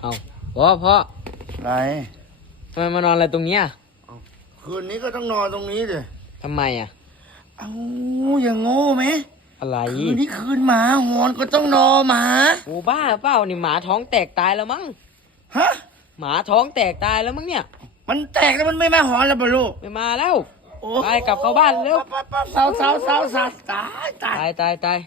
เอาพ่ออะไรทำไมมานอนอะไรตรงเนี้ยคืนนี้ก็ต้องนอนตรงนี้เลยทำไมอ่ะเอ้าอย่างโง่ไหมอะไรคืนนี้คืนหมาหอนก็ต้องนอนหมาโอ้บ้าเปล่านี่หมาท้องแตกตายแล้วมั้งฮะหมาท้องแตกตายแล้วมั้งเนี่ยมันแตกแล้วมันไม่มาหอนแล้วบลูกไม่มาแล้วไปกลับเข้าบ้านเร็วเสาตายตาย